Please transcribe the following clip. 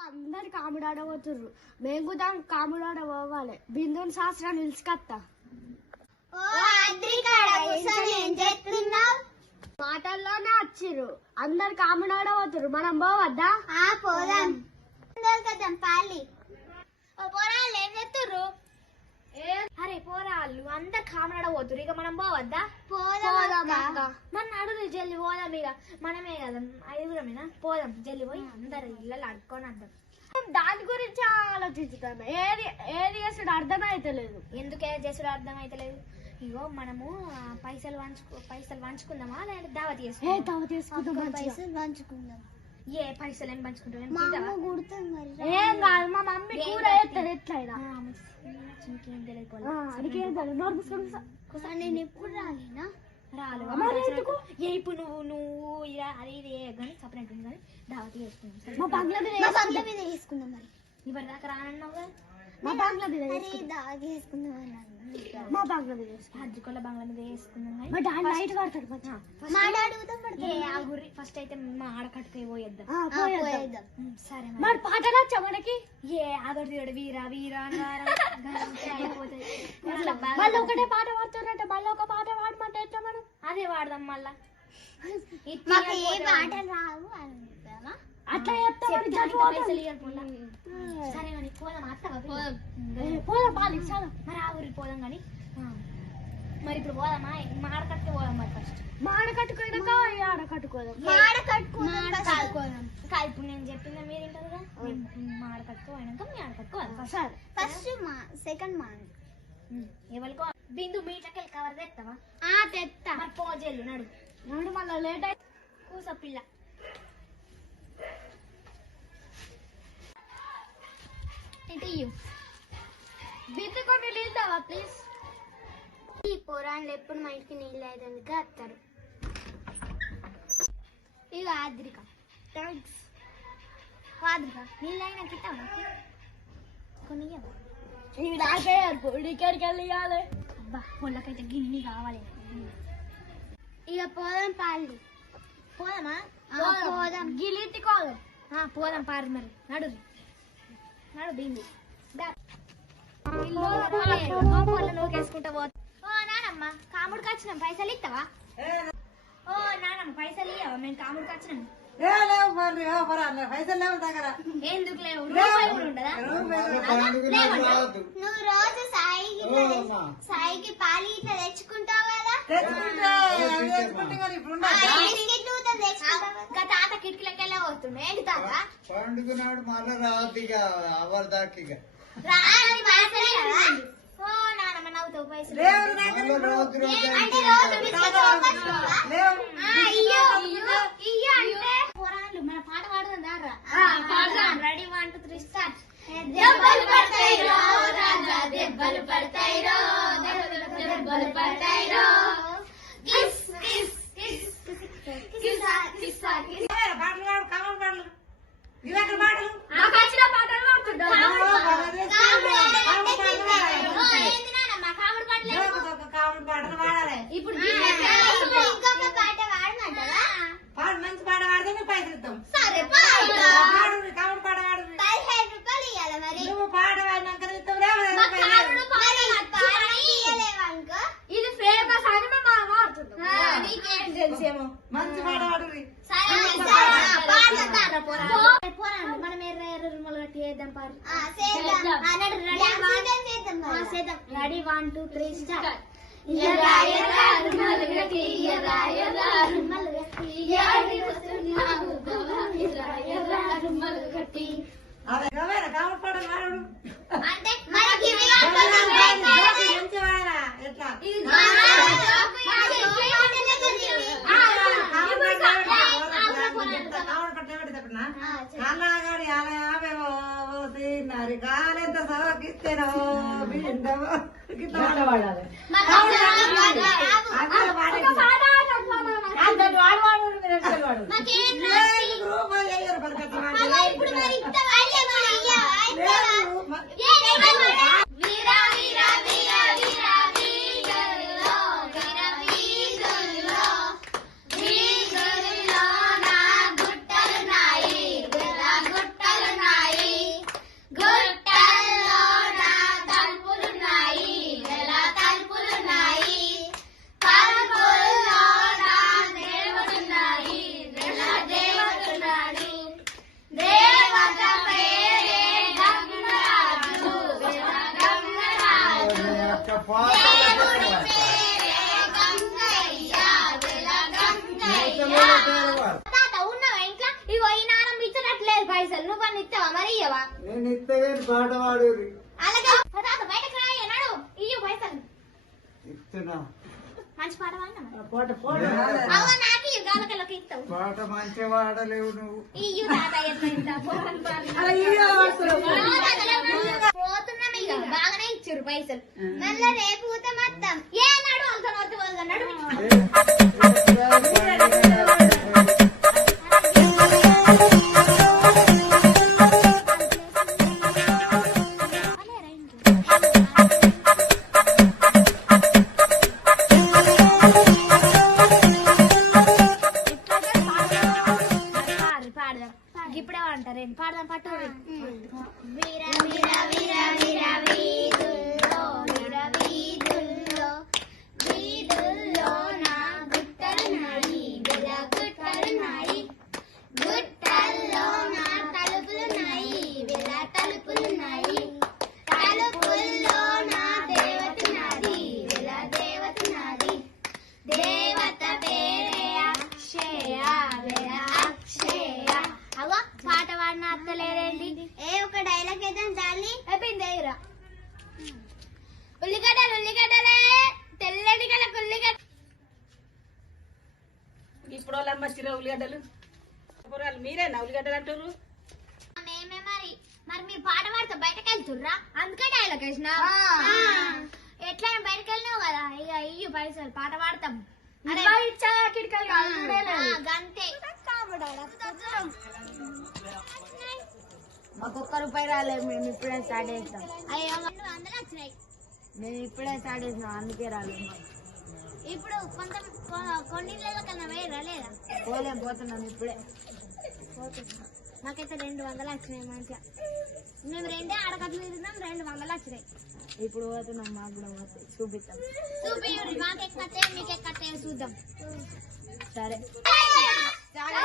అందరు కాముడు ఆడబోతుర్రు మేము కూడా కాముడు ఆడ పోవాలి బిందుని శాస్త్రాన్ని నిలుచుకత్తా మాటల్లోనే వచ్చిర్రు. అందరు కాముడు ఆడబోతుర్రు మనం పోవద్దా? పోదాం. పాలి. పోరాళ్ళు ఏం చెప్తుర్రు అరే పోరాళ్ళు. అందరు కాముడు ఆడబోతుర్రు ఇక మనం పోవద్దా? పోదాం. మన నడురు జల్లి పోదాం ఇక మనమే కదా ఐదుగురమేనా? పోదాం జల్లి పోయి అందరు ఇళ్ళలో అడుక్కొని వద్దాం దాని గురించి ఆలోచించుతాను ఏది ఏది చేసుడు అర్థమైతలేదు. ఎందుకు ఏది చేసుడు అర్థమైతలేదు? ఇగో మనము పైసలు వంచుకు పైసలు వంచుకుందామా లేదంటే దావత్ మంచిగా. పైసలు పంచుకుందాం. ఏ పైసలు ఏం పంచుకుంటాం ఏం మా కాదు మమ్మీ కూర ఎట్లయినా తెలియదు నేను ఎప్పుడు రాలేనా? రాలు మరి ఎందుకు? ఏ ఇప్పుడు నువ్వు ఉంది కానీ దావత్ చేసుకుందాం మా బంగ్లా మీద మా వేసుకుందాం. బంగ్లా మీద వేసుకుందాం మరి. ఇప్పటి దాకా రానన్నావు కదా? మా బంగ్లా మీద. దాగి వేసుకుందాం. అన్నాను మా బంగ్లా మీద వేసుకుందాం. హజ్జుకొల్ల బంగ్లా మీద వేసుకుందాం కానీ మా డాడీ నైట్ పడతాడు మంచిగా. మా డాడీ కూడా ఏ పడుతుంది ఆ గురి ఫస్ట్ అయితే మా ఆడకట్టుకే పోయేద్దాం. పోయేద్దాం. సరే మరి. పాట నచ్చా మనకి? ఏ అదొకటి చూడు వీరా వీరా అయిపోతుంది. మళ్ళీ ఒకటే పాట పాడుతున్నట్టే మళ్ళీ ఒక పాట పాడమంటే మనం? అదే వాడదాం మళ్ళా. మాకు ఏ పాటలు రావు అనుకుంటామా అట్లా పోదాం పాలి చాలా మరి ఆ ఊరికి పోదాం కానీ. మరి ఇప్పుడు పోదామా? మాడకట్టుకు పోదాం మరి ఫస్ట్ మాడ కట్టుకోయినాక ఆడ కట్టుకోదాం. మాడ కట్టుకుందాం కట్టుకోదాం. కాదు ఇప్పుడు నేను చెప్పిందా మీరు ఏంటో కదా? మాడకట్టుకు పోయినాక మీ ఆడకట్టుకు పోదాం సరే. ఫస్ట్ మా సెకండ్ మా. ఎవరికో. బిందు మీటకెళ్ళి కవర్ తెస్తావా ఆ తెత్తా. మరి పోజేళ్ళు నడు. నడు మళ్ళీ లేట్ అయి కూస పిల్ల. ఇటు ఇయ్యి. బిందు కొన్ని నీళ్తావా ప్లీజ్ ఈ పోరాళ్ళు ఎప్పుడు మా ఇంటికి నీళ్ళు అయ్యేందుకు వస్తారు ఇక ఆద్రిక థ్యాంక్స్ కాదుగా నీళ్ళు అయినా కిట్టావా కొన్ని పొడికెడికి వెళ్ళి ఇవ్వాలి అబ్బా పొల్లకైతే గిన్నె కావాలి. ఇక పోదాం పాలి పోదామా? పోదాం. గిలింటి కోదాం. ఆ, పోదాం పారి మరి. నడు. నడు బిందు. నూకేసుకుంటా పో. ఓ నానమ్మ కాముడికి వచ్చినాం పైసలు ఇస్తావా ఓ నానమ్మ పైసలు ఇయ్యవా? మేము కాముడికి వచ్చినాం పైసలు లేవు దగ్గర ఎందుకు లేవు? నువ్వు రోజు సాయికి సాయికి పాలు ఇట్లా తెచ్చుకుంటావు? తాత కిటికీలకెళ్ళే పోతుండే ఏంటి తాత పండుగ నాడు మళ్ళా రాదు ఇక అవర్ దాకా ఇక రాని పైసలే కదా. ఓ నానమ్మ నవ్వుతావు పైసలు లేవు అంటే రోజు బిస్కెట్ లేవు ఆ, ఇయ్యో, అంటే పోరాళ్ళు మన పాట పాడుదాం దారా పాడదాం. Ready one two three start దెబ్బలు పడతాయి రో రాజా దెబ్బలు పడతాయి రో దెబ్బలు పడతాయి రో కిస్ కిస్ కిస్ కిస్సా కిస్సా కిస్ ఏ, పాటలు పాడు కావాలి పాటలు ఇవి ఎక్కడ పాటలు నాకు వచ్చిన పాటలు పాడుతుంటావు కాముడు అంటే కిస్సా. ఓ, ఏంది నాన్నమ్మ, కాముడు పాటలు ఒక కావాలి పాటలు పాడాలి ఇప్పుడు ఇంకొక పాట పాడమంటావా పాడు మంచి పాట పాడితే నువ్వు పైసలు ఇస్తాం సరే పాడు పాడు కావాలి పాట పాడు పదిహేను రూపాయలు ఇవ్వాలి మరి నువ్వు పాట పాడినాక ఇస్తాం లేవు మా కాముడు పాట పాడి ఇవ్వలేవనుకో ఇది ఫేమస్ అని మేము మాట్లాడుతున్నాం ఆ, తెలిసేమో మంచి పోరా. పోరాళ్ళు మనం ఎర్ర ఎర్ర రుమాలు కట్టి పారు చేద్దాం. అన్నాడు ready one two three start. ఎర్ర ఎర్ర రుమాలు కట్టి, ఎర్ర ఎర్ర రుమాలు కట్టి, ఏడి వస్తున్నావు? ఎర్ర ఎర్ర రుమాలు కట్టి. అదే గవేరా పాటలు పాడు అంటే మనకి ఇవి కాకుండా వేరే మంచి పాడరా ఎట్లా? ਕਿੱਦਾਂ? ਕਿੱਦਾਂ ਵਾਲਾ ਹੈ ఇచ్చినట్లేదు పైసలు నువ్వు అని ఇస్తావా మరి ఇయ్యవా నేను ఇస్తాను పాట పాడు అలాగే తాత బయటకు రా అన్నాడు ఇయ్య పైసలు ఇస్తున్నా మంచి పాట పాడినా పాట పాడు అవ్వ నాకు ఇవ్వు గాలకలకి ఇస్తావు పాట మంచి పాడలేవు నువ్వు ఇయ్యు తాత ఎట్లా ఇంత పోతున్నాం ఇక బాగానే ఇచ్చారు పైసలు. మళ్ళీ రేపు పోతే మొత్తం. ఏ నాడు అంత ఇప్పుడు వాళ్ళమ్మ చిర ఉల్లిగడ్డలు. కూరగాయలు మీరేనా ఉల్లిగడ్డలు అంటారు మేమే మరి. మరి మీరు పాట పాడితే బయటకు వెళ్తుర్రా అందుకే డైలాగ్ వేసిన. ఎట్లా బయటకు వెళ్ళినావు కదా. ఇక ఇయ్యు పైసలు పాట పాడతాం. అరే. ఆ, గంతే. మాకు ఒక్క రూపాయి రాలేదు మేము ఇప్పుడే స్టార్ట్ చేస్తాం. అయ్యో రెండు వందలు వచ్చినాయి. మేము ఇప్పుడే స్టార్ట్ చేసినాం అందుకే రాలేదు. ఇప్పుడు కొంత కొ- కొన్ని వేయరా లేదా? పోలేం పోతున్నాం ఇప్పుడే. నాకైతే రెండు వందలు వచ్చినాయి మంచిగా మేము రెండే అడగట్లు తిన్నాం రెండు వందలు వచ్చినాయి. ఇప్పుడు పోతున్నాం మాకు కూడా పోతాయి. చూపిస్తాం చూపి మాకు ఎక్కతే మీకు ఎక్కతే చూద్దాం. సరే. సరే.